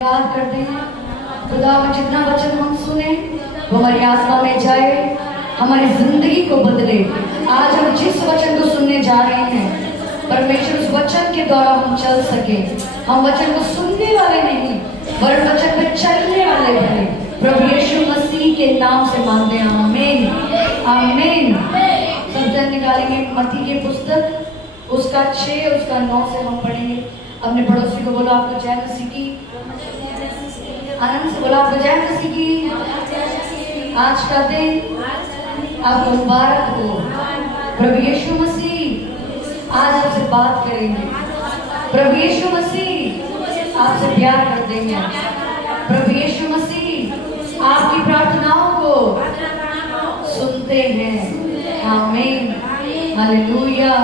याद करते हैं खुदा में जितना वचन हम सुने वो हमारी आत्मा में जाए, हमारी जिंदगी को बदले। आज हम जिस वचन को सुनने जा रहे हैं परमेश्वर उस वचन के द्वारा हम चल सके। हम वचन को सुनने वाले नहीं वरन वचन पे चलने वाले बने। प्रभु यीशु मसीह के नाम से मांगते हैं, आमीन आमीन। सब जन निकालेंगे मत्ती की पुस्तक उसका 6 उसका 9 से हम पढ़ेंगे। अपने पड़ोसी को बोलो आपको जय मसीह की। आनंद से बोलो आपको जय मसीह की। आज का दिन आपको मुबारक हो। प्रभु यीशु मसीह आज आपसे बात करेंगे। प्रभु यीशु मसीह आपसे प्यार करते हैं। प्रभु यीशु मसीह आपकी प्रार्थनाओं को सुनते हैं, आमीन हालेलुया।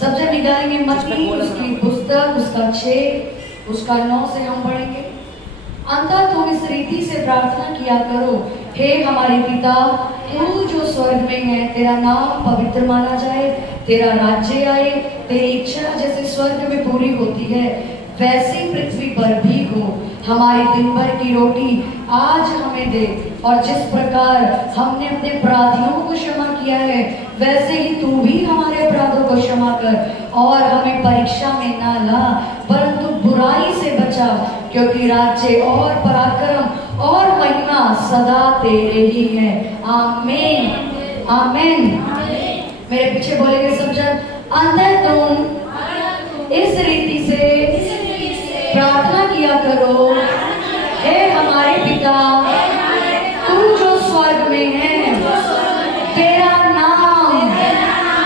सबसे निकालेंगे मत्ती उसकी पुस्तक उसका 6 उसका 9 से हम पढ़ेंगे। अंततः तुम इस रीति से प्रार्थना किया करो, हे हमारे पिता तू जो स्वर्ग में है, तेरा नाम पवित्र माना जाए, तेरा राज्य आए, तेरी इच्छा जैसे स्वर्ग में पूरी होती है वैसे पृथ्वी पर भी हो। हमारी दिन भर की रोटी आज हमें दे, और जिस प्रकार हमने अपने अपराधियों को क्षमा किया है वैसे ही तू भी हमारे अपराधों को क्षमा कर, और हमें परीक्षा में ना ला परंतु बुराई से बचा, क्योंकि राज्य और पराक्रम और महिमा सदा तेरे ही है, आमीन आमीन। मेरे पीछे बोलेंगे सब जन, अंततः तुम इस रीति से प्रार्थना किया करो, हे हमारे पिता तू जो स्वर्ग में है, तेरा नाम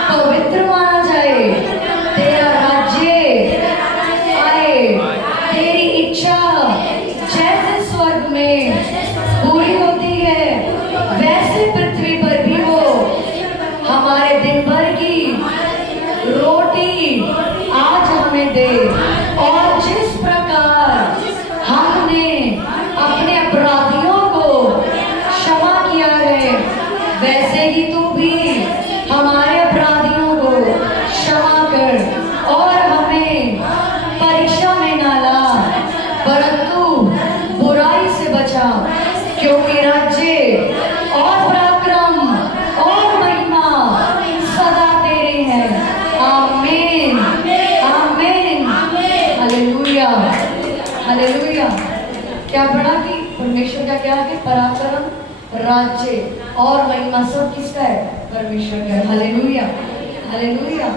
पवित्र माना जाए, तेरा राज्य आए, तेरी इच्छा जैसे स्वर्ग में पूरी होती है वैसे पृथ्वी पर भी हो। हमारे दिन भर की रोटी आज हमें दे, और जिस प्रकार हमने अपने अपराधियों को क्षमा किया है वैसे ही तू भी हमारे अपराधियों को क्षमा कर, और हमें परीक्षा में ना ला परंतु बुराई से बचा, क्योंकि राज्य और पराक्रम और महिमा सदा तेरे हैं, आमीन आमीन हालेलुया हालेलुया। क्या पढ़ा कि परमेश्वर का क्या है? पराक्रम राज्य और महिमा सब किसका है? परमेश्वर का है, हालेलुया हालेलुया।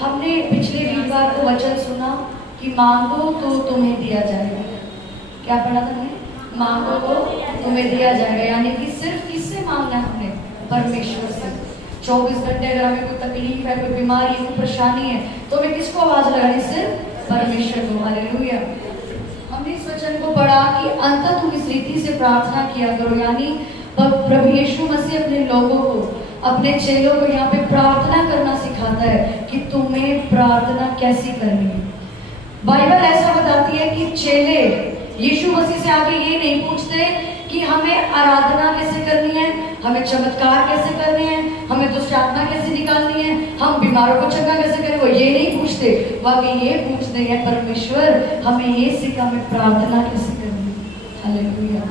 हमने पिछले वीरवार को वचन सुना कि मांगो तो तुम्हें दिया जाएगा। क्या पढ़ा था हमने? मांगो तो तुम्हें दिया जाएगा, यानी कि सिर्फ किससे मांगना है हमने? परमेश्वर से। 24 घंटे अगर हमें कोई तकलीफ है, कोई बीमारी, कोई परेशानी है तो हमें किसको आवाज लगानी? सिर्फ परमेश्वर को, हालेलुया। हमने इस वचन को पढ़ा कि अंततः तुम इस रीति से प्रार्थना किया करो, यानी प्रभु यीशु मसीह अपने लोगों को, अपने चेलों को यहाँ पे प्रार्थना करना सिखाता है कि तुम्हें प्रार्थना कैसी करनी है। बाइबल ऐसा बताती है कि चेले यीशु मसीह से आगे ये नहीं पूछते कि हमें आराधना कैसे करनी है, हमें चमत्कार कैसे करने हैं, हमें दुष्ट आत्मा कैसे निकालनी है, हम बीमारों को चंगा कैसे करें, वो ये नहीं पूछते। वो ये पूछते हैं परमेश्वर हमें ये सिखा, हमें प्रार्थना कैसे करनी है, हालेलुया।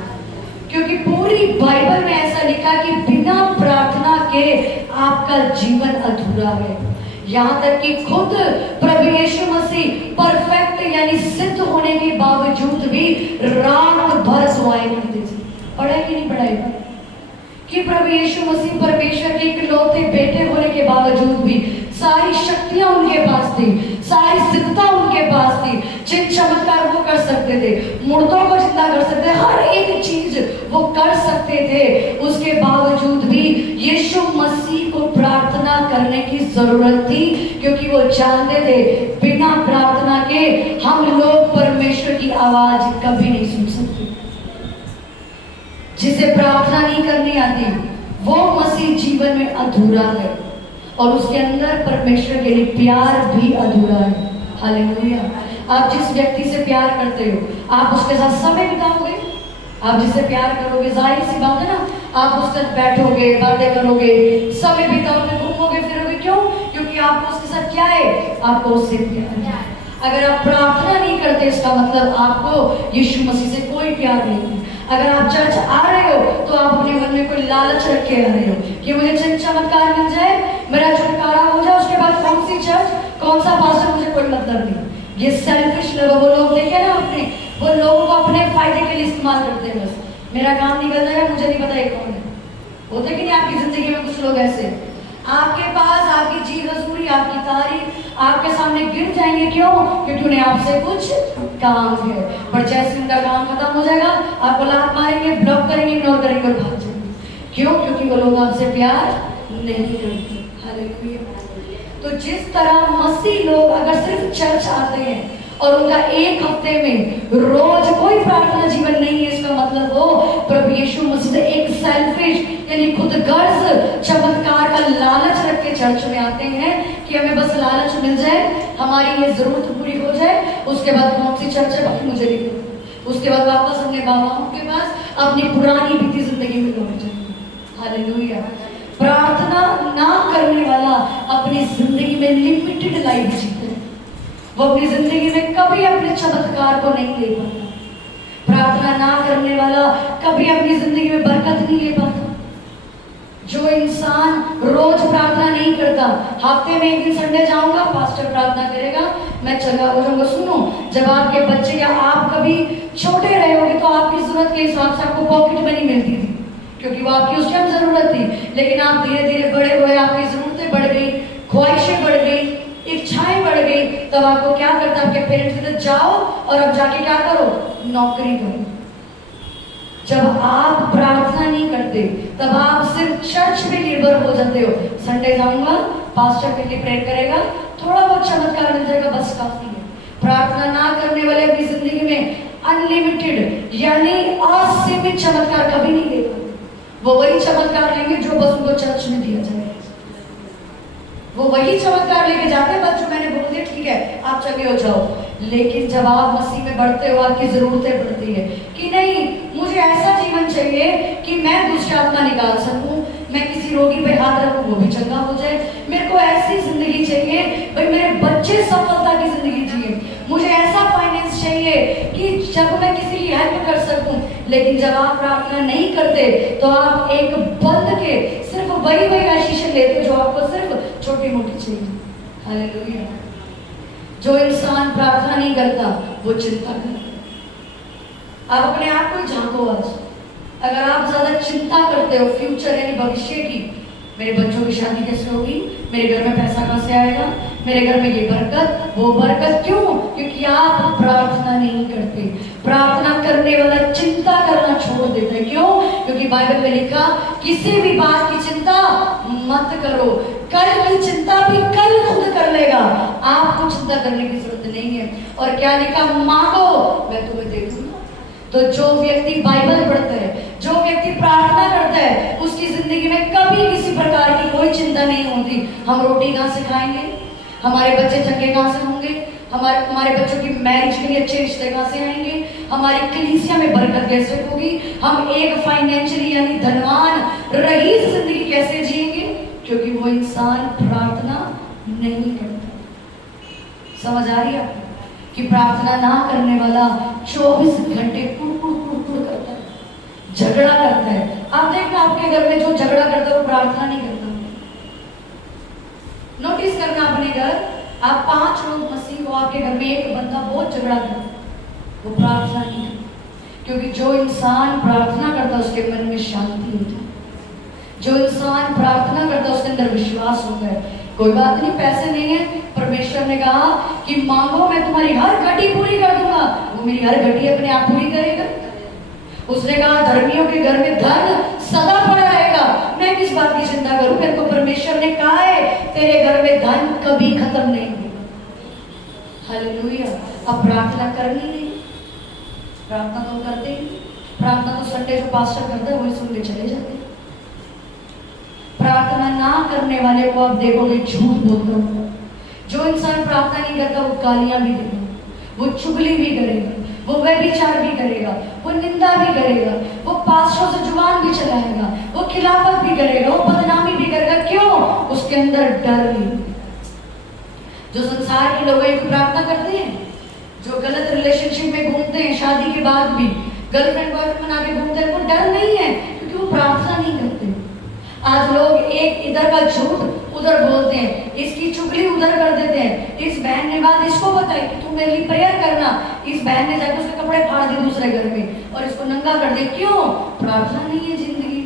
क्योंकि पूरी बाइबल में ऐसा लिखा कि बिना प्रार्थना के आपका जीवन अधूरा है। यहाँ तक कि खुद प्रभु यीशु मसीह परफेक्ट यानी सिद्ध होने के बावजूद भी रात भर दुआएं करते थे। पढ़ा कि नहीं पढ़ाई? कि प्रभु यीशु मसीह परमेश्वर के इकलौते बेटे होने के बावजूद भी सारी शक्तियां उनके पास थी, सारी सिद्धता उनके पास थी, जिन चमत्कार वो कर सकते थे, मुर्दों को जिंदा कर सकते थे, हर एक चीज वो कर सकते थे। उसके बावजूद भी यीशु मसीह को प्रार्थना करने की जरूरत थी, क्योंकि वो जानते थे बिना प्रार्थना के हम लोग परमेश्वर की आवाज कभी नहीं सुन सकते। जिसे प्रार्थना नहीं करनी आती वो मसीह जीवन में अधूरा है, और उसके अंदर परमेश्वर के लिए प्यार भी अधूरा है, हालेलुया। आप जिस व्यक्ति से प्यार करते हो आप उसके साथ समय बिताओगे। आप जिससे प्यार करोगे जाहिर सी बात है ना, आप उसके साथ बैठोगे, बातें करोगे, समय बिताओगे, घूमोगे फिरोगे। क्यों? क्योंकि आपको उसके साथ क्या है? आपको उससे प्यार है। अगर आप प्रार्थना नहीं करते इसका मतलब आपको यीशु मसीह से कोई प्यार नहीं है। अगर आप चर्च आ रहे हो तो आप अपने मन में कोई लालच रख के आ रहे हो कि मुझे चमत्कार मिल जाए, मेरा छुटकारा हो जाए, उसके बाद कौन सी चर्च, कौन सा पास्टर, मुझे कोई मतलब नहीं। ये सेल्फिश लोग, वो लोग देखे ना अपने, वो लोगों को अपने फायदे के लिए इस्तेमाल करते हैं। बस मेरा काम निकल जाएगा, मुझे नहीं पता ये कौन है। होते कि नहीं आपकी जिंदगी में कुछ लोग ऐसे, आपके पास आपकी जी हजूरी, आपकी तारीफ आपके सामने गिर जाएंगे। क्यों? क्योंकि उन्हें आपसे कुछ काम है। पर जैसे उनका काम खत्म हो जाएगा आपको लात मारेंगे, ब्लॉक करेंगे, इग्नोर करेंगे और भाग जाएंगे। क्यों? क्योंकि वो लोग आपसे प्यार नहीं करते। हालेलुया। तो जिस तरह मसीह लोग अगर सिर्फ चर्च आते हैं और उनका एक हफ्ते में रोज कोई प्रार्थना जीवन नहीं है, इसका मतलब वो प्रभु यीशु मसीह से एक सेल्फिश यानी खुदगर्ज चमत्कार का लालच रख के चर्च में आते हैं कि हमें बस लालच मिल जाए, हमारी ये जरूरत पूरी हो जाए, उसके बाद कौन सी चर्च है बाकी मुझे नहीं पता। उसके बाद वापस अपने बाबाओं के पास अपनी पुरानी बीती जिंदगी में लौट जाएंगे। हालेलुया। प्रार्थना ना करने वाला अपनी जिंदगी में लिमिटेड लाइफ जीता है। वो अपनी जिंदगी में कभी अपने चमत्कार को नहीं ले पाता। प्रार्थना ना करने वाला कभी अपनी जिंदगी में बरकत नहीं ले पाता। जो इंसान रोज प्रार्थना नहीं करता, हफ्ते में एक दिन संडे जाऊंगा, पास्टर प्रार्थना करेगा, मैं चला हो जाऊंगा। सुनो, जब आपके बच्चे या आप कभी छोटे रहे होगे तो आपकी जरूरत के हिसाब से आपको पॉकेट मनी मिलती थी, क्योंकि वो आपकी उस टाइम जरूरत थी। लेकिन आप धीरे धीरे बड़े हुए, आपकी जरूरतें बढ़ गई, ख्वाहिशें बढ़ गई, इच्छाएं बढ़ गई, तब आपको क्या करता है, आपके पेरेंट्स कहते जाओ और अब जाके क्या करो, नौकरी करो। जब आप प्रार्थना नहीं करते तब आप सिर्फ चर्च में निर्भर हो जाते हो। संडे जाऊंगा, पास्टर के लिए प्रेयर करेगा, थोड़ा बहुत चमत्कार मिल जाएगा, बस काफी है। प्रार्थना ना करने वाले अपनी जिंदगी में अनलिमिटेड यानी असीमित चमत्कार कभी नहीं ले पाते। वो वही चमत्कार लेंगे जो बस उनको चर्च में दिया जाए, वो वही चमत्कार लेके जाते हैं, बस जो मैंने बोल दिया ठीक है आप चले हो जाओ। लेकिन जब आप मसीह में बढ़ते हो, आपकी जरूरतें बढ़ती है कि नहीं मुझे ऐसा जीवन चाहिए कि मैं दूसरा आत्मा निकाल सकूं, मैं किसी रोगी पे हाथ रखूं वो भी चंगा हो जाए, मेरे को ऐसी जिंदगी चाहिए भाई मेरे बच्चे सफलता की जिंदगी जिए, मुझे ऐसा फाइनेंस चाहिए कि जब मैं किसी की हेल्प कर सकूं। लेकिन जब आप प्रार्थना नहीं करते तो आप एक बंद के सिर्फ वही आशीष लेते हो जो आपको सिर्फ छोटी मोटी चाहिए। हालेलुया। जो इंसान प्रार्थना नहीं करता वो चिंता करता। आप अपने आप को झांको आज। अगर आप ज्यादा चिंता करते हो फ्यूचर यानी भविष्य की, मेरे बच्चों की शादी कैसे होगी, मेरे घर में पैसा कहां से आएगा, मेरे घर में ये बरकत वो बरकत, क्यों? क्योंकि आप प्रार्थना नहीं करते। प्रार्थना करने वाला चिंता करना छोड़ देता है। क्यों? क्योंकि बाइबल में लिखा किसी भी बात की चिंता मत करो, कल की चिंता भी कल खुद कर लेगा, आपको चिंता करने की जरूरत नहीं है। और क्या लिखा? मांगो मैं तुम्हें दे दूंगा। तो जो व्यक्ति बाइबल पढ़ता है, जो व्यक्ति प्रार्थना करता है, उसकी जिंदगी में कभी किसी प्रकार की कोई चिंता नहीं होती। हम रोटी कहां से खाएंगे, हमारे बच्चे चंगे कहां से होंगे, हमारे बच्चों की मैरिज के लिए अच्छे रिश्ते कहां से आएंगे, हमारी कलीसिया में बरकत कैसे होगी, हम एक फाइनेंशियली यानी धनवान रईस जिंदगी कैसे जिएंगे, क्योंकि वो इंसान प्रार्थना नहीं करता। समझ आ रही है कि प्रार्थना ना करने वाला 24 घंटे कुड़ करता है, झगड़ा करता है। आप देखना आपके घर में जो झगड़ा करता है वो प्रार्थना नहीं करता। नोटिस करना अपने घर, आप 5 लोग मसीह हो, आपके घर में एक बंदा बहुत झगड़ा करता है, वो प्रार्थना नहीं करता। क्योंकि जो इंसान प्रार्थना करता है उसके मन में शांति होती है, जो इंसान प्रार्थना करता है उसके अंदर विश्वास होता है। कोई बात नहीं, पैसे नहीं है, परमेश्वर ने कहा कि मांगो मैं तुम्हारी हर घटी पूरी कर दूंगा, वो मेरी हर घटी अपने आप पूरी करेगा। उसने कहा धर्मियों के घर में धन सदा पड़ा रहेगा, मैं किस बात की चिंता करूं, मेरे को परमेश्वर ने कहा है तेरे घर में धन कभी खत्म नहीं होगा। हालेलुया। अब प्रार्थना करनी नहीं, प्रार्थना तो करते ही, प्रार्थना तो संडे जो पास्टर करता है वही सुन के चले जाते हैं। प्रार्थना ना करने वाले को आप देखोगे झूठ बोलता होगा। जो इंसान प्रार्थना नहीं करता वो गालियां भी देगा, वो चुगली भी करेगा, वो व्यभिचार भी करेगा, वो निंदा भी करेगा, वो पास्टरों से जुबान भी चलाएगा, वो खिलाफत भी करेगा, वो बदनामी भी करेगा। क्यों? उसके अंदर डर नहीं। जो संसार के लोग एक प्रार्थना करते हैं, जो गलत रिलेशनशिप में घूमते हैं, शादी के बाद भी गर्लफ्रेंड बॉयफ्रेंड बना के घूमते हैं, उनको डर नहीं है क्योंकि वो प्रार्थना नहीं करते। आज लोग एक इधर का झूठ उधर बोलते हैं, इसकी चुगली उधर कर देते हैं। इस बहन ने बात इसको बताई कि तू मेरे लिए प्रेयर करना, इस बहन ने जाकर उसके कपड़े फाड़ दिए दूसरे घर में और इसको नंगा कर दिया। क्यों? प्रार्थना नहीं है जिंदगी।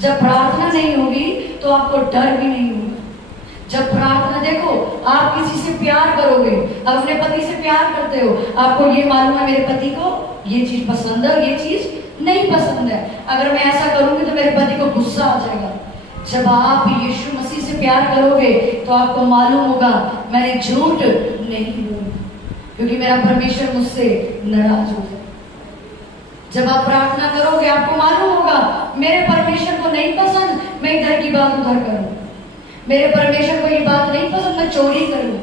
जब प्रार्थना नहीं होगी तो आपको डर भी नहीं होगा। जब प्रार्थना, देखो आप किसी से प्यार करोगे, अपने पति से प्यार करते हो, आपको ये मालूम है मेरे पति को ये चीज पसंद है और ये चीज नहीं पसंद है, अगर मैं ऐसा करूंगी तो मेरे पति को गुस्सा आ जाएगा। जब आप यीशु मसीह से प्यार करोगे तो आपको मालूम होगा मैंने झूठ नहीं बोला क्योंकि मेरा परमेश्वर मुझसे नाराज हो जाए। जब आप प्रार्थना करोगे आपको मालूम होगा मेरे परमेश्वर को नहीं पसंद मैं इधर की बात उधर करूं, मेरे परमेश्वर को ये बात नहीं पसंद मैं चोरी करूं,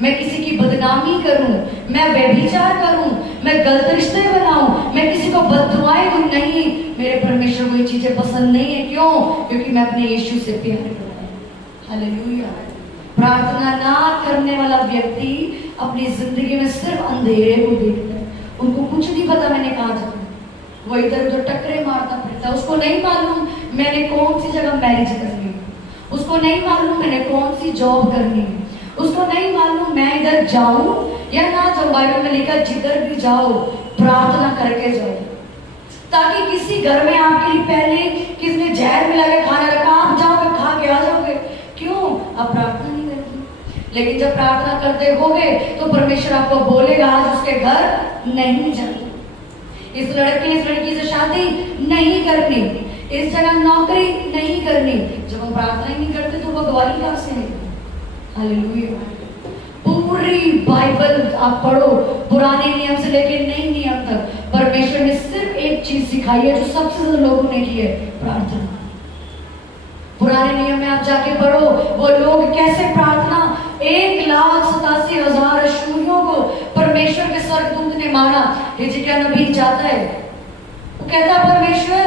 मैं किसी की बदनामी करूं, मैं व्यभिचार करूं, मैं गलत रिश्ते बनाऊं, मैं किसी को बददुआएं दूं। नहीं, मेरे परमेश्वर को ये चीजें पसंद नहीं है। क्यों? क्योंकि मैं अपने यीशु से प्यार करता हूं। हालेलुया। प्रार्थना ना करने वाला व्यक्ति अपनी जिंदगी में सिर्फ अंधेरे को देखता है, उनको कुछ नहीं पता मैंने कहा जाना, वो इधर उधर टकरे मारता फिरता है। उसको नहीं मालूम मैंने कौन सी जगह मैरिज करनी है, उसको नहीं मालूम मैंने कौन सी जॉब करनी है, उसको नहीं मालूम मैं इधर जाऊं या ना जाऊं। बाइबल में लिखा जिधर भी जाओ प्रार्थना करके जाओ, ताकि किसी घर में आपके लिए पहले किसी ने जहर मिला के खाना रखा, आप जाओगे खा के आ जाओगे। क्यों? आप प्रार्थना नहीं करेंगे। लेकिन जब प्रार्थना करते होगे तो परमेश्वर आपको बोलेगा आज उसके घर नहीं जाना, इस लड़के इस लड़की से शादी नहीं करनी, इस जगह नौकरी नहीं करनी। जब हम प्रार्थना ही नहीं करते तो वो गवाही कहां से है? हालेलुया। पूरी बाइबल आप पढ़ो, पुराने नियम से लेके नए नियम तक परमेश्वर ने सिर्फ एक चीज सिखाई है जो सबसे ज्यादा लोगों ने की है, प्रार्थना। पुराने नियम में आप जाके पढ़ो वो लोग कैसे प्रार्थना, 1,87,000 अशूरियों को परमेश्वर के स्वर्गदूत ने मारा। हिजकिय्याह नबी जाता है, वो कहता है परमेश्वर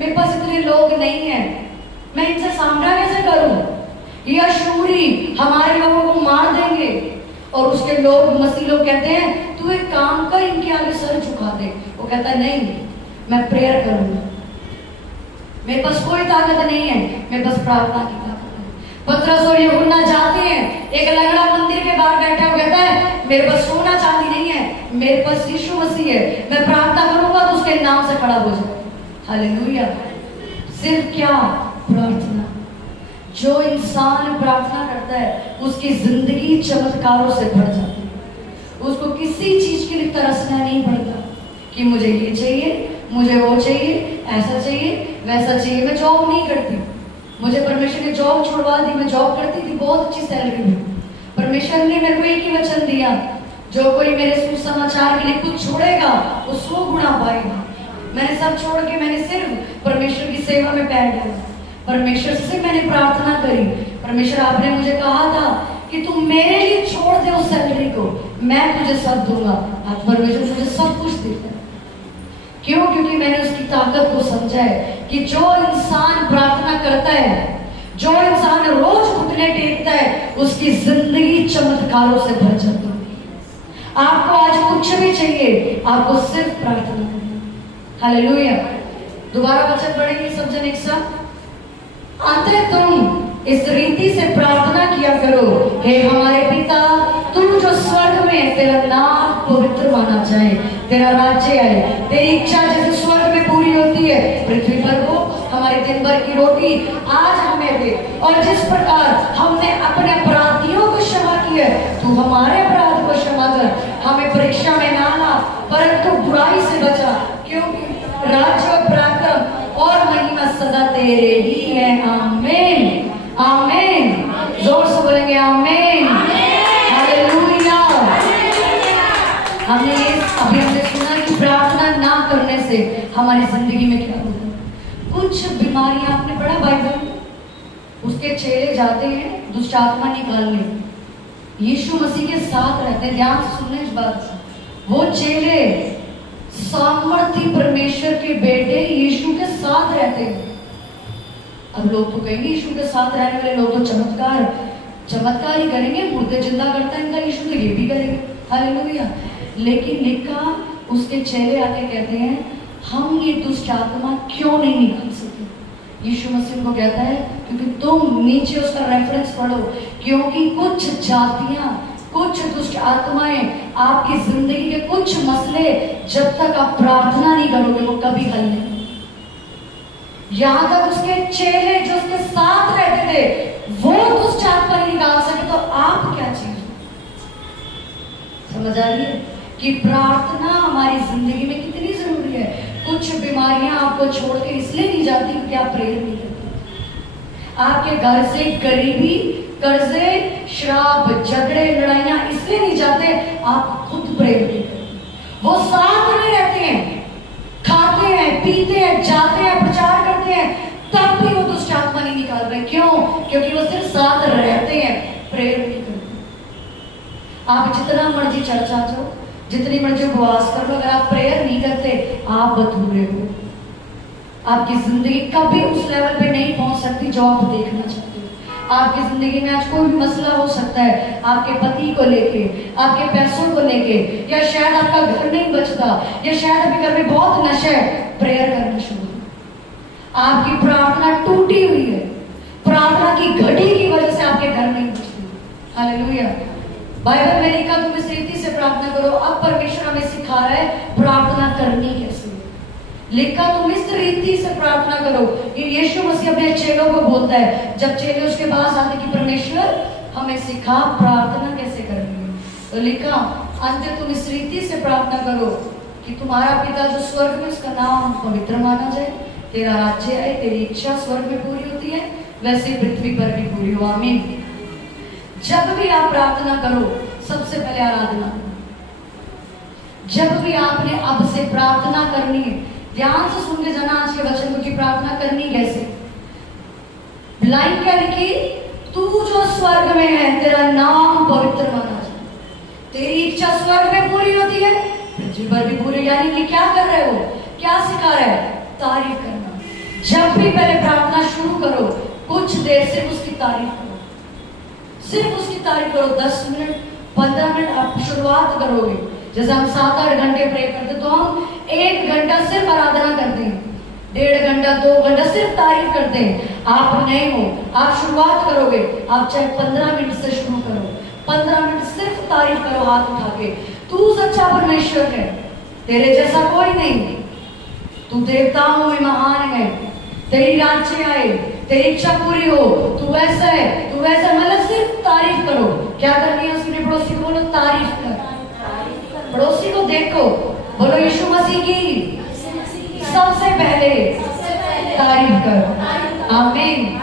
मेरे पास इतने लोग नहीं है, मैं इनसे सामना कैसे करूं? ये अशूरी हमारे लोगों को मार देंगे। और उसके लोग मसीह लोग कहते हैं तू एक काम कर, इनके आगे सर झुका दे। वो कहता है नहीं, मैं प्रेयर करूंगा, मेरे पास कोई ताकत नहीं है, मैं बस प्रार्थना की ताकत है। पतरस और यूहन्ना जाते हैं, एक लंगड़ा मंदिर के बाहर बैठा हुआ कहता है मेरे पास सोना चांदी नहीं है, मेरे पास यीशु मसीह है, मैं प्रार्थना करूंगा तो उसके नाम से खड़ा हो जाए। हालेलुया। सिर्फ क्या? प्रार्थना। जो इंसान प्रार्थना करता है उसकी जिंदगी चमत्कारों से भर जाती है। उसको किसी चीज के लिए तरसना नहीं पड़ता कि मुझे ये चाहिए, मुझे वो चाहिए, ऐसा चाहिए, वैसा चाहिए। मैं जॉब नहीं करती, मुझे परमेश्वर ने जॉब छुड़वा दी, मैं जॉब करती थी, बहुत अच्छी सैलरी में। परमेश्वर ने मेरे को एक ही वचन दिया, जो कोई मेरे सुसमाचार के लिए कुछ छोड़ेगा वो 100 गुना पाएगा। मैंने सब छोड़ के मैंने सिर्फ परमेश्वर की सेवा में पैर डाला, परमेश्वर से मैंने प्रार्थना करी। परमेश्वर आपने मुझे कहा था कि तू मेरे लिए छोड़ दे उस सैलरी को, मैं तुझे सब दूंगा। आज परमेश्वर मुझे सब कुछ देता है। क्यों? क्योंकि मैंने उसकी ताकत को समझा है कि जो इंसान प्रार्थना करता है, जो इंसान रोज घुटने टेकता है, उसकी जिंदगी चमत्कारों से भर जाती है। आपको आज कुछ भी चाहिए, आपको सिर्फ प्रार्थना करनी। हालेलुया। दोबारा वचन पढ़ेंगे सब जन एक साथ। अतः तुम इस रीति से प्रार्थना किया करो, हे हमारे पिता तू जो स्वर्ग में, तेरा नाम पवित्र माना जाए, तेरा राज्य आए, तेरी इच्छा जैसे स्वर्ग में पूरी होती है पृथ्वी पर हो। हमारे दिन भर की रोटी आज हमें दे, और जिस प्रकार हमने अपने अपराधियों को क्षमा किया तू हमारे अपराध को क्षमा कर। हमें परीक्षा में ना ला परंतु बुराई से बचा, क्योंकि राज्य और पराक्रम और महिमा सदा तेरे ही है। आमीन, आमीन। जोर से बोलेंगे आमीन, हालेलुया। हमने सुना कि प्रार्थना ना करने से हमारी जिंदगी में क्या होता है। कुछ बीमारियां आपने पढ़ा बाइबल, उसके चेले जाते हैं दुष्ट आत्मा निकालने, यीशु मसीह के साथ रहते हैं। ध्यान से सुनने इस बात से, वो चेले सामर्थी परमेश्वर के बेटे यीशु के साथ रहते हैं। अब लोग तो कहेंगे यीशु के साथ रहने वाले लोग तो चमत्कार ही करेंगे, मुर्दे जिंदा करता है इनका यीशु, तो ये भी करेंगे। हालेलुया। लेकिन लिखा, उसके चेले आके कहते हैं हम ये दुष्ट आत्मा क्यों नहीं निकाल सकते? यीशु मसीह को कहता है क्योंकि तुम नीचे उसका रेफरेंस पढ़ो, क्योंकि कुछ जातियां, कुछ दुष्ट आत्माएं, आपकी जिंदगी के कुछ मसले जब तक आप प्रार्थना नहीं करोगे वो कभी हल नहीं। यहां तक उसके चेले जो उसके साथ रहते थे वो दुष्ट आत्मा नहीं निकाल सके, तो आप क्या चीज? समझ आ रही है कि प्रार्थना हमारी जिंदगी में कितनी जरूरी है। कुछ बीमारियां आपको छोड़ के इसलिए नहीं जाती क्योंकि आप प्रेयर नहीं करते। आपके घर से गरीबी, कर्जे, श्राप, झगड़े, लड़ाइयां इसलिए नहीं जाते, आप खुद प्रेयर नहीं करते। वो साथ में रहते हैं, खाते हैं, पीते हैं, जाते हैं, प्रचार करते हैं, तब भी वो दुष्ट आत्मा नहीं निकाल रहे। क्यों? क्योंकि वो सिर्फ साथ रहते हैं, प्रेयर नहीं करते। आप जितना मर्जी चर्चा जाओ, जितनी मर्जी उपवास कर लो, अगर आप प्रेयर नहीं करते आप अधूरे हो। आपकी जिंदगी कभी उस लेवल पे नहीं पहुंच सकती जो आप देखना चाहते हो। आपकी जिंदगी में आज कोई भी मसला हो सकता है, आपके पति को लेके, आपके पैसों को लेके, या शायद आपका घर नहीं बचता, या शायद आपके घर में बहुत नशा है। प्रेयर करना शुरू करो। आपकी प्रार्थना टूटी हुई है, प्रार्थना की घड़ी की वजह से आपके घर नहीं बचती। हालेलुया। बाइबल में लिखा तुम इस रीति से प्रार्थना करो। अब परमेश्वर हमें सिखा रहा है प्रार्थना करनी कैसे। लिखा तुम इस रीति से प्रार्थना करो। ये यीशु मसीह अपने चेलों को बोलता है जब चेले उसके पास आते कि परमेश्वर हमें सिखा प्रार्थना कैसे करनी है। तो लिखा अंत तुम इस रीति से प्रार्थना करो कि तुम्हारा पिता जो स्वर्ग में, उसका नाम पवित्र माना जाए, तेरा राज्य आए, तेरी इच्छा स्वर्ग में पूरी होती है वैसे पृथ्वी पर भी पूरी हो। आमीन। जब भी आप प्रार्थना करो सबसे पहले आराधना करो। जब भी आपने अब से प्रार्थना करनी है, ध्यान से सुन के जाना आज के वचन को कि प्रार्थना करनी कैसे। लाइन क्या लिखी? तू जो स्वर्ग में है तेरा नाम पवित्र माना जाए, तेरी इच्छा स्वर्ग में पूरी होती है पृथ्वी पर भी पूरी। यानी कि क्या कर रहे हो? क्या सिखा रहे हैं? तारीफ करना। जब भी पहले प्रार्थना शुरू करो कुछ देर से उसकी तारीफ करो, सिर्फ उसकी तारीफ करो। 10 मिनट 15 मिनट आप शुरुआत करोगे। जैसे हम 7-8 घंटे प्रे करते तो हम 1 घंटा सिर्फ आराधना करते हैं, 1.5 घंटा 2 घंटा सिर्फ तारीफ करते हैं। आप नहीं हो, आप शुरुआत करोगे, आप चाहे 15 मिनट से शुरू करो, 15 मिनट सिर्फ तारीफ करो हाथ उठा के। तू सच्चा परमेश्वर है, तेरे जैसा कोई नहीं, तू देवताओं में महान है, तेरी राज्य आए, तेरी इच्छा पूरी हो, तू वैसा है, तू वैसा। मतलब सिर्फ तारीफ करो। क्या करनी है? उसने पड़ोसी को बोलो तारीफ कर। पड़ोसी को देखो, बोलो यीशु मसीह की सबसे पहले तारीफ कर। आमीन।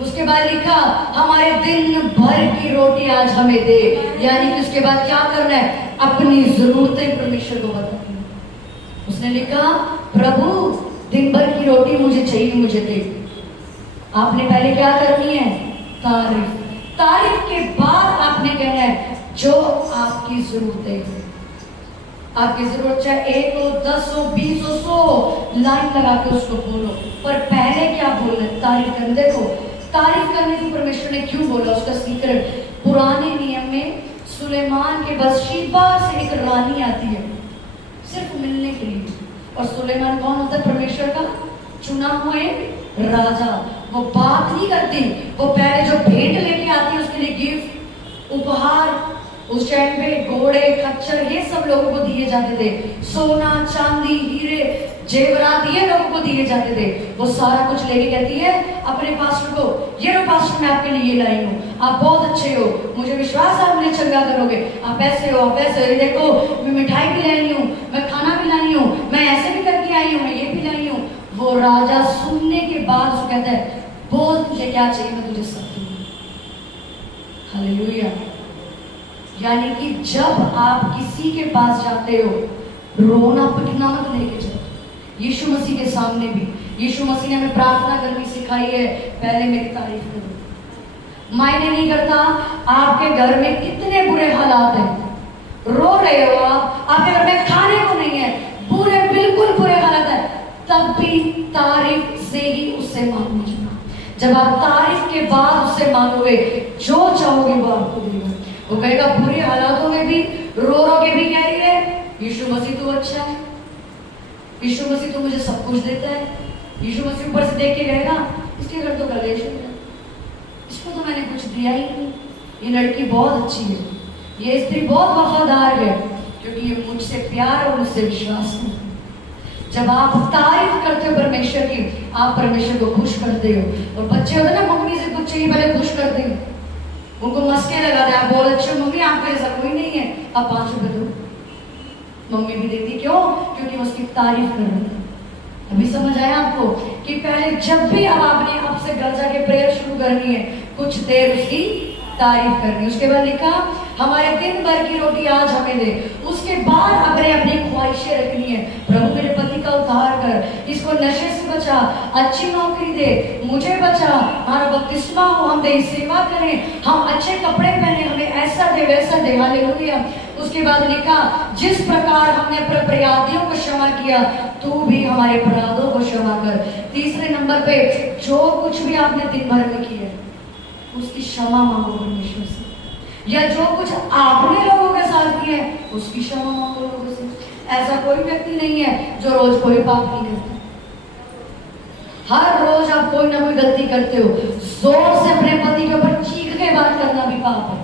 उसके बाद लिखा हमारे दिन भर की रोटी आज हमें दे। यानी कि उसके बाद क्या करना है? अपनी जरूरतें परमेश्वर को बतानी है। उसने लिखा प्रभु दिन भर की रोटी मुझे चाहिए, मुझे दे। आपने पहले क्या करनी है? तारीफ। तारीफ के बाद आपने कहना है जो आपकी जरूरतें हैं। आपकी जरूरत चाहे 1 हो, 10 हो, 20 हो, 100 लाइन लगा के उसको बोलो, पर पहले क्या बोलना है? तारीफ करने। देखो तारीफ करने को परमेश्वर ने क्यों बोला, उसका सीक्रेट पुराने नियम में सुलेमान के बशशीबा से एक रानी आती है सिर्फ मिलने के लिए। और सुलेमान कौन होता है? परमेश्वर का चुना हुआ एक राजा। वो बात नहीं करती, वो पहले जो भेंट लेके आती है उसके लिए गिफ्ट, उपहार। उस टाइम पे घोड़े, खच्चर ये सब लोगों को दिए जाते थे। सोना, चांदी, हीरे, जेवरात ये लोगों को दिए जाते थे। वो सारा कुछ लेके कहती है अपने पास्टर को, ये लो पास्टर मैं आपके लिए लाई हूँ, आप बहुत अच्छे हो, मुझे विश्वास है आप मुझे चंगा करोगे, आप ऐसे हो, आप ऐसे हो। देखो मैं मिठाई भी लाई हूँ, मैं खाना भी लाई हूँ, मैं ऐसे भी करके आई हूँ, मैं ये भी लाई हूँ। वो राजा सुनने के बाद उसको कहता है बोल तुझे क्या चाहिए, मैं तुझे सब दूंगा। हालेलुया। यानी कि जब आप किसी के पास जाते हो रोना पिटना मत लेके जाओ। यीशु मसीह के सामने भी यीशु मसीह ने हमें प्रार्थना करनी सिखाई है, पहले मेरी तारीफ करो। मायने नहीं करता आपके घर में कितने बुरे हालात हैं, रो रहे हो आप, आपके घर में खाने को नहीं है, बुरे बिल्कुल बुरे हालात है, तब भी तारीफ से ही उससे मांगना। जब आप तारीफ के बाद बाद उससे मांगोगे, जो चाहोगे वो आपको देगा। वो कहेगा बुरे हालातों में भी रो रो के भी कह रही है यीशु मसीह तो अच्छा है, यीशु मसीह तो मुझे सब कुछ देता है। यीशु मसीह ऊपर से देख के कहेगा इसके घर तो कलेश है, इसको तो मैंने कुछ दिया ही नहीं, ये लड़की बहुत अच्छी है, ये स्त्री बहुत वफादार है, क्योंकि ये मुझसे प्यार और मुझसे विश्वास है। जब आप तारीफ करते हो परमेश्वर की, आप परमेश्वर को खुश करते हो। और बच्चे होते ना, मम्मी से कुछ चाहिए पहले खुश करते हो, उनको मस्के लगाते हैं, आप बहुत अच्छे हो मम्मी, आपके जैसा कोई नहीं है, आप 5 रुपए दो। मम्मी भी देती, क्यों? क्योंकि उसकी तारीफ कर रही है। अभी समझ आया आपको कि पहले जब भी अब आपने आपसे घर जाके प्रेयर शुरू करनी है, कुछ देर उसकी तारीफ करनी। उसके बाद लिखा हमारे दिन भर की रोटी आज हमें दे। उसके बाद अपने अपनी ख्वाहिशें रखनी है, प्रभु मेरे पति का उद्धार कर, इसको नशे से बचा, अच्छी नौकरी दे, मुझे बचा, हमारा बपतिस्मा हो, हम तेरी सेवा करें, हम अच्छे कपड़े पहने, हमें ऐसा दे वैसा दे। हालेलुया। उसके बाद लिखा जिस प्रकार हमने अपने अपराधियों को क्षमा किया, तू भी हमारे अपराधों को क्षमा कर। तीसरे नंबर पे जो कुछ भी आपने दिन भर में किया उसकी क्षमा मांगो परमेश्वर से, या जो कुछ आपने लोगों के साथ किया है उसकी क्षमा मांगो लोगों से। ऐसा कोई व्यक्ति नहीं है जो रोज कोई पाप नहीं करता। हर रोज आप कोई ना कोई गलती करते हो। जोर से अपने पति के ऊपर चीख के बात करना भी पाप है,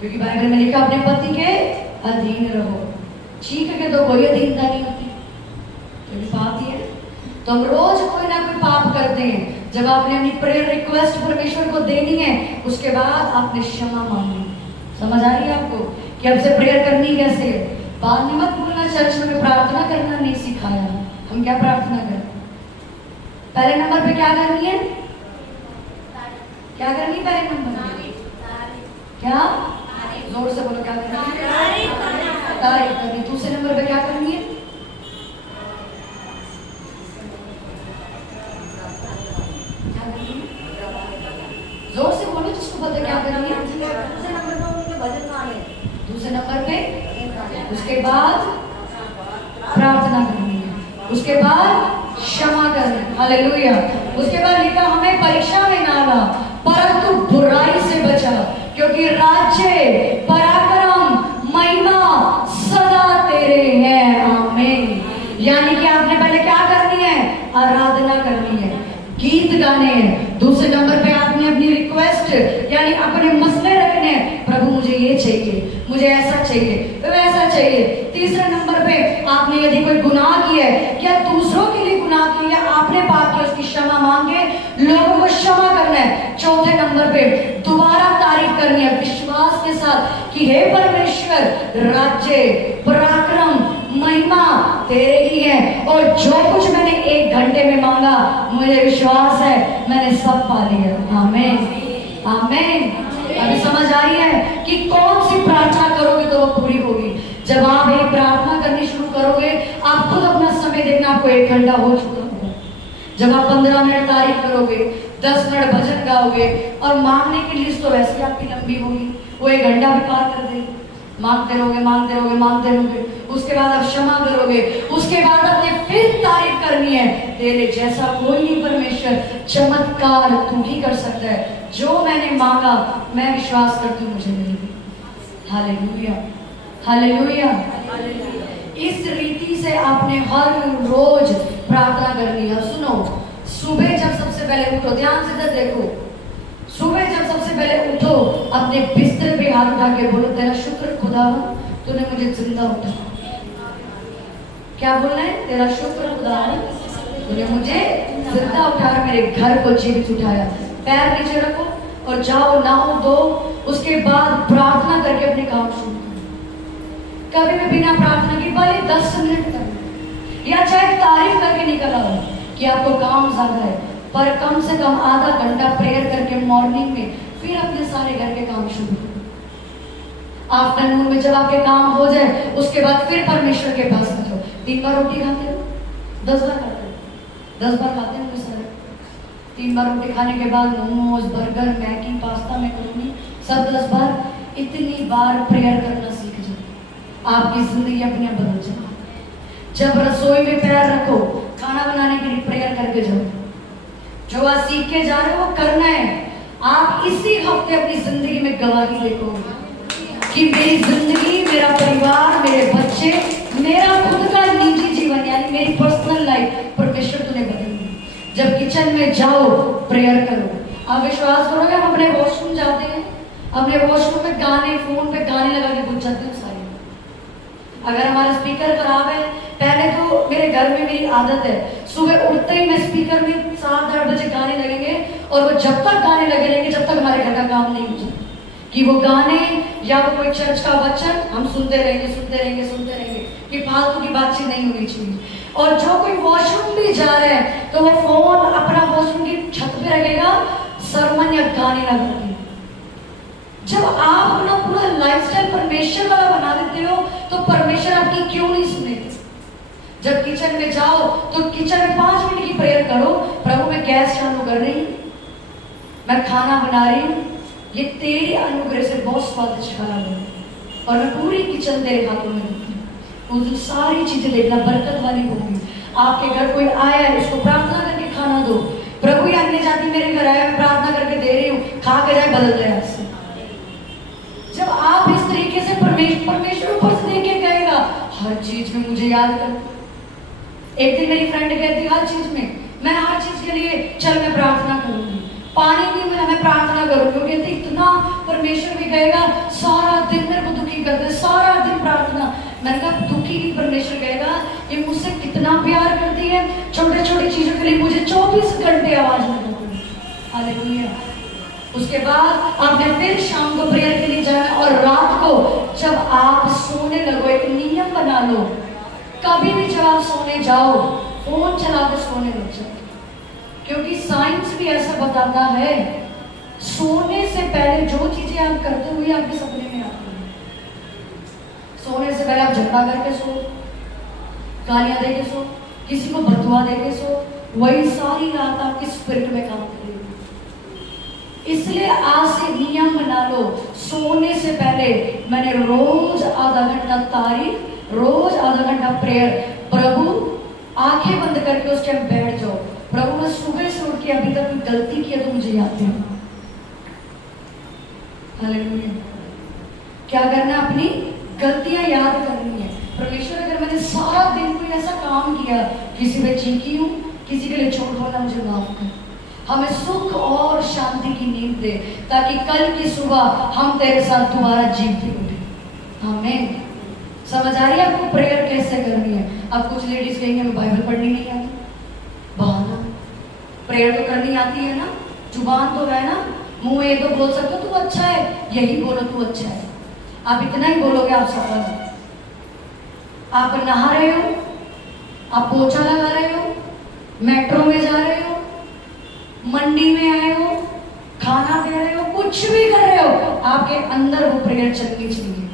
क्योंकि बाइबल में लिखा अपने पति के अधीन रहो। चीख के तो कोई अधीनता नहीं होती, क्योंकि पाप ही है। तो हम रोज कोई ना कोई पाप करते हैं। जब आपने अपनी प्रेयर रिक्वेस्ट परमेश्वर को देनी है, उसके बाद आपने क्षमा मांगनी। समझ आ रही है आपको कि अब से प्रेयर करनी कैसे है? बाद में मत भूलना, चर्च में प्रार्थना करना नहीं सिखाया। हम क्या प्रार्थना करें? पहले नंबर पे क्या करनी है? क्या करनी है पहले नंबर पे? क्या? जोर से बोलो, क्या करनी है? तारीफ करनी। दूसरे नंबर पे क्या करनी है? जोर से बोलो जिसको पता क्या करनी है। दूसरे नंबर पे उसके बाद प्रार्थना करनी है, उसके बाद क्षमा करनी। हालेलुया। उसके बाद लिखा हमें परीक्षा में ना ला, परंतु बुराई से बचा, क्योंकि राज्य पराक्रम महिमा सदा तेरे हैं। आमीन। यानी कि आपने पहले क्या करनी है? आराधना करनी है, गीत गाने हैं। दूसरे नंबर पे आपने अपनी रिक्वेस्ट यानी अपने मसले रखने हैं, प्रभु मुझे ये चाहिए, मुझे ऐसा चाहिए, वैसा चाहिए। तीसरे नंबर पे आपने यदि कोई गुनाह किया है, क्या दूसरों के लिए गुनाह किया, आपने पाप किया, उसकी क्षमा मांग के लोगों को क्षमा करना है। चौथे नंबर पे दोबारा तारीफ करनी है विश्वास के साथ कि हे परमेश्वर, राज्य पराक्रम महिमा तेरे ही है, और जो कुछ मैंने 1 घंटे में मांगा मुझे विश्वास है मैंने सब पा लिया। आमीन। आमीन। अभी समझ आई है कि कौन सी प्रार्थना करोगे तो वो पूरी होगी। जब आप एक प्रार्थना करनी शुरू करोगे, आप खुद अपना समय देखना, आपको 1 घंटा हो चुका होगा। जब आप 15 मिनट तारीफ करोगे, 10 मिनट भजन गाओगे, और मांगने की लिस्ट तो वैसे आपकी लंबी होगी, वो 1 घंटा भी पार कर देगी। मांगते रहोगे, मांगते रहोगे, मांगते रहोगे। उसके बाद आप क्षमा करोगे, उसके बाद आपने फिर तारीफ करनी है, तेरे जैसा कोई नहीं परमेश्वर, चमत्कार तू ही कर सकता है। जो मैंने मांगा मैं विश्वास करती हूँ मुझे मिलेगी। हालेलुया। हालेलुया। इस रीति से आपने हर रोज प्रार्थना करनी है। सुनो, सुबह जब सबसे पहले उठो, ध्यान से देखो, सुबह जब सबसे पहले उठो, अपने बिस्तर पे हाथ उठा के बोलो तेरा शुक्र खुदावन तूने मुझे जिंदा उठाया। क्या बोलना है? तेरा शुक्र खुदावन तूने मुझे जिंदा उठाया, मेरे घर को जीवित उठाया। पैर नीचे रखो और जाओ नहाओ धो, उसके बाद प्रार्थना करके अपने काम शुरू करो। कभी भी बिना प्रार्थना की भले 10 मिनट करना, या चाहे तारीफ करके निकल आओ कि आपको काम ज्यादा है, पर कम से कम आधा घंटा प्रेयर करके मॉर्निंग में फिर अपने सारे घर के काम शुरू करो। आफ्टरनून में जब आपके काम हो जाए, उसके बाद फिर परमेश्वर के पास जाओ। 3 बार रोटी खाते हो, 10 बार खाते हो, 10 बार खाते हैं सारे। 3 बार रोटी खाने के बाद momos, burger, Maggi, pasta, macaroni सब 10 बार। इतनी बार प्रेयर करना सीख जाओ, आपकी जिंदगी अपने आप बदल जाए। जब रसोई में पैर रखो, खाना बनाने के लिए प्रेयर करके जाओ। जो आज सीख के जा रहे हो वो करना है। आप इसी हफ्ते अपनी जिंदगी में गवाही देखोगे कि मेरी जिंदगी, मेरा परिवार, मेरे बच्चे, मेरा खुद का निजी जीवन यानी मेरी पर्सनल लाइफ परमेश्वर तूने बदल दी। जब किचन में जाओ प्रेयर करो। आप विश्वास करोगे, हम अपने वॉशरूम जाते हैं, अपने वॉशरूम में गाने, फोन पे गाने लगा के घुस जाते हैं सारे। अगर हमारा स्पीकर खराब है, पहले तो मेरे घर में मेरी आदत है, सुबह उठते ही मैं स्पीकर में 7-8 बजे गाने लगेंगे और वो जब तक गाने लगे रहेंगे जब तक हमारे घर का काम नहीं हो जाता, कि वो गाने या वो कोई चर्च का वचन हम सुनते रहेंगे कि फालतू की बातचीत नहीं होनी चाहिए। और जो कोई वॉशरूम भी जा रहा है तो वो फोन अपना वॉशरूम की छत पे रखेगा, सरमन या गाने लगा के। जब आप अपना पूरा लाइफस्टाइल परमेश्वर वाला बना देते हो तो परमेश्वर आपकी क्यों नहीं सुनेगा। जब किचन में जाओ तो किचन में 5 मिनट की प्रेयर करो, प्रभु मैं गैस चालू कर रही हूँ, मैं खाना बना रही हूँ, ये तेरी अनुग्रह से बहुत स्वादिष्ट खाना बना और मैं पूरी किचन तेरे हाथों में देती हूँ। उस सारी चीजें देखना बरकत वाली होगी। आपके घर कोई आया है, उसको प्रार्थना करके खाना दो। प्रभु ये अन्य जाति मेरे घर आया, मैं प्रार्थना करके दे रही हूँ, खा के जाए, बदल जाए आपसे। जब आप इस तरीके से परमेश्वर ऊपर से देख के कहेगा हर चीज में मुझे याद कर। एक दिन मेरी फ्रेंड कहती हर चीज में, मैं हर चीज के लिए चल मैं प्रार्थना करूंगी, पानी भी मिला मैं प्रार्थना करूंगी। वो कहती इतना परमेश्वर भी कहेगा सारा दिन मेरे को दुखी करते, सारा दिन प्रार्थना। मैंने कहा दुखी परमेश्वर कहेगा ये मुझसे कितना प्यार करती है, छोटे छोटे चीजों के लिए मुझे 24 घंटे आवाज में दूंगी। हालेलुया। उसके बाद आपने फिर शाम को प्रेयर के लिए जाना और रात को जब आप सोने लगो एक नियम बना लो, कभी भी जब आप सोने जाओ फोन चला के सोने लग जाओ, क्योंकि साइंस भी ऐसा बताता है सोने से पहले जो चीजें आप करते हुए आपके सपने में आती हैं। सोने से पहले आप झगड़ा करके सो, गालियां दे के सो, किसी को बदुआ दे के सो, वही सारी रात आपके स्पिरिट में काम करेगी। इसलिए आज से नियम बना लो, सोने से पहले मैंने रोज आधा घंटा तारीफ, रोज आधा घंटा प्रेयर। प्रभु आंखें बंद करके उसके हम बैठ जाओ, प्रभु मैं सुबह से उठ के अभी तक कोई गलती की है तो मुझे याद है। हालेलुया। क्या करना, अपनी गलतियां याद करनी है। परमेश्वर अगर मैंने सारा दिन कोई ऐसा काम किया, किसी पे चीखी हूं, किसी के लिए छोड़ खोला, मुझे माफ कर। हमें सुख और शांति की नींद दे ताकि कल की सुबह हम तेरे साथ दोबारा जीते उठे। आमीन। समझ आ रही है आपको प्रेयर कैसे करनी है? अब कुछ लेडीज कहेंगे हमें बाइबल पढ़नी नहीं आती, बहाना। प्रेयर तो करनी आती है ना, जुबान तो है ना, मुंह में ये तो बोल सकते हो तू अच्छा है, यही बोलो तू अच्छा है। आप इतना ही बोलोगे आप सफल हो। आप नहा रहे हो, आप पोछा लगा रहे हो, मेट्रो में जा रहे हो, मंडी में आए हो, खाना दे रहे हो, कुछ भी कर रहे हो, आपके अंदर वो प्रेयर चलनी चाहिए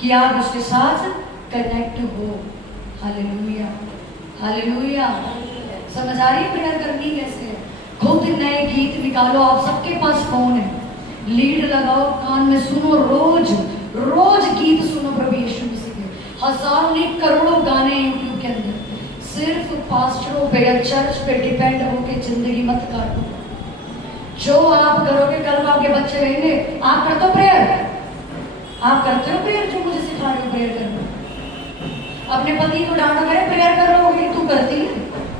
कि आप उसके साथ कनेक्ट हो। Hallelujah, hallelujah. समझ आ रही है प्रेयर करनी कैसे है? खुद नए गीत निकालो, आप सबके पास फोन है, लीड लगाओ, कान में सुनो, रोज रोज गीत सुनो प्रभु यीशु मसीह के। हजारों नहीं करोड़ों गाने यूट्यूब के अंदर। सिर्फ पास्टरों पे या चर्च पे डिपेंड होकर जिंदगी मत काटो। जो आप करोगे कल आपके बच्चे कहेंगे आप करते हो प्रेयर, आप करते हो प्रेयर, जो मुझे सिखा रहे हो प्रेयर करना। अपने पति को डांटो, मेरे प्रेयर कर रहे हो, तू करती है,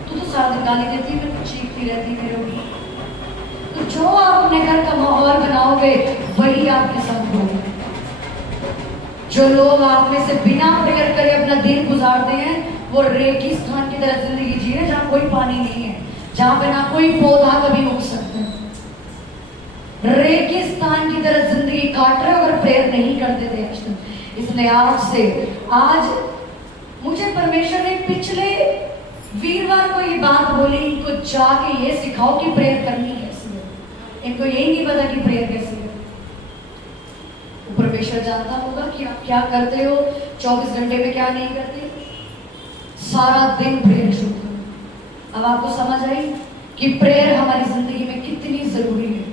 तू तो सारा दिन गाली देती है, मेरे को चीखती रहती है मेरे ऊपर। तो जो आप अपने घर का माहौल बनाओगे वही आपके साथ होगा। जो लोग आप में से बिना प्रेयर करे अपना दिन गुजारते हैं वो रेगिस्तान की तरह जिंदगी जी रहे, जहाँ कोई पानी नहीं है, जहाँ पे ना कोई पौधा कभी उग सकता है। रेगिस्तान की तरह जिंदगी काट रहे अगर प्रेयर नहीं करते थे आज तक। इसलिए आज मुझे परमेश्वर ने पिछले वीरवार को ये बात बोली, इनको जाके ये सिखाओ कि प्रेयर करनी कैसी है। इनको यही नहीं पता कि प्रेयर कैसी है। परमेश्वर जानता होगा कि आप क्या करते हो, 24 घंटे में क्या नहीं करते, सारा दिन प्रेयर शुरू करो। अब आपको समझ आई कि प्रेयर हमारी जिंदगी में कितनी जरूरी है।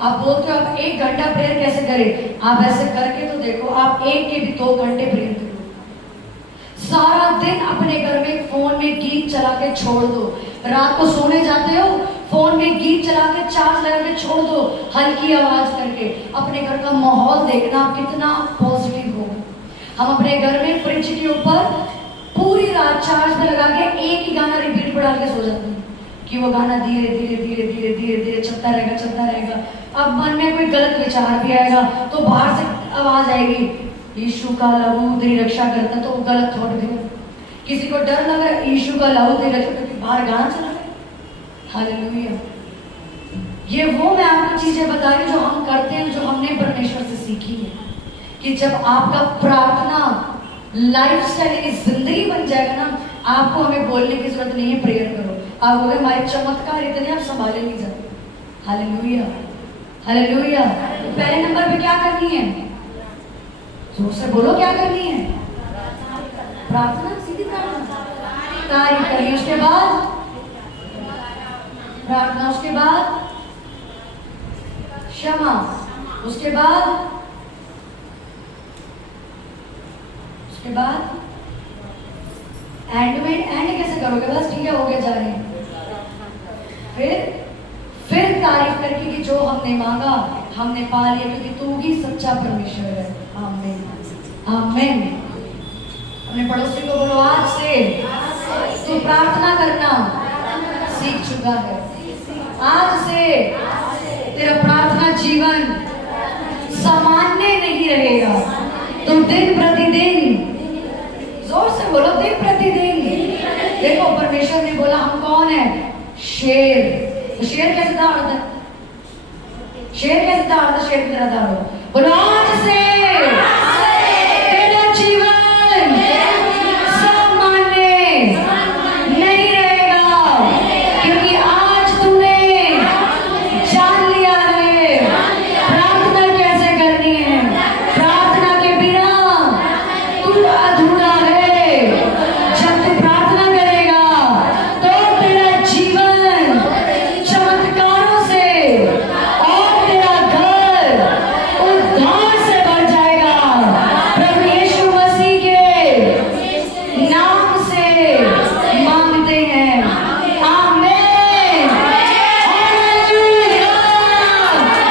आप बोलते हो आप 1 घंटा प्रेयर कैसे करें? आप ऐसे करके तो देखो, आप 1 के भी 2 घंटे प्रेयर करो। सारा दिन अपने घर में फोन में गीत चला के छोड़ दो, रात को सोने जाते हो, फोन में गीत चला के चार्ज लगा के छोड़ दो, हल्की आवाज करके। अपने घर का माहौल देखना कितना पॉजिटिव होगा। हम अपने घर में फ्रिज के ऊपर पूरी रात चार्ज में लगा के एक ही गाना रिपीट पर डाल के सो जाते हैं कि वो गाना धीरे धीरे धीरे धीरे धीरे धीरे चलता रहेगा। अब मन में कोई गलत विचार भी आएगा तो बाहर से आवाज आएगी, यीशु का लहू तेरी रक्षा करता, तो वो गलत थॉट भी। किसी को डर लग रहा है, यीशु का लहू तेरी रक्षा करता, बाहर गाना चला रहा है। हालेलुया। ये वो मैं आपको चीजें बता रही हूँ जो हम करते हैं, जो हमने परमेश्वर से सीखी है। कि जब आपका प्रार्थना लाइफस्टाइल की जिंदगी बन जाएगा ना, आपको हमें बोलने की जरूरत नहीं है, प्रेयर करो। आप बोले हमारे चमत्कार इतने, आप संभाले नहीं जाते। Hallelujah, hallelujah. पहले नंबर पे क्या करनी है? जोर से बोलो, क्या करनी है? प्रार्थना, सीधी प्रार्थना, कार्य करिए। उसके बाद प्रार्थना, उसके बाद क्षमा, उसके बाद एंड कैसे करोगे? बस ठीक है, हो गया, जा रहे हैं। फिर तारीफ करके कि जो हमने मांगा हमने पा लिया, क्योंकि तू ही सच्चा परमेश्वर है। आमीन, आमीन। अपने पड़ोसी को बोलो, आज से तू प्रार्थना करना सीख चुका है। आज से तेरा प्रार्थना जीवन सामान्य नहीं रहेगा। तुम दिन प्रतिदिन, जोर से बोलो, दिन प्रतिदिन। देखो परमेश्वर ने बोला हम कौन है? शेर। तो शेर कैसे दौड़ता है? शेर कैसे दौड़ता? शेर की तरह दौड़ो। बोलो, आज से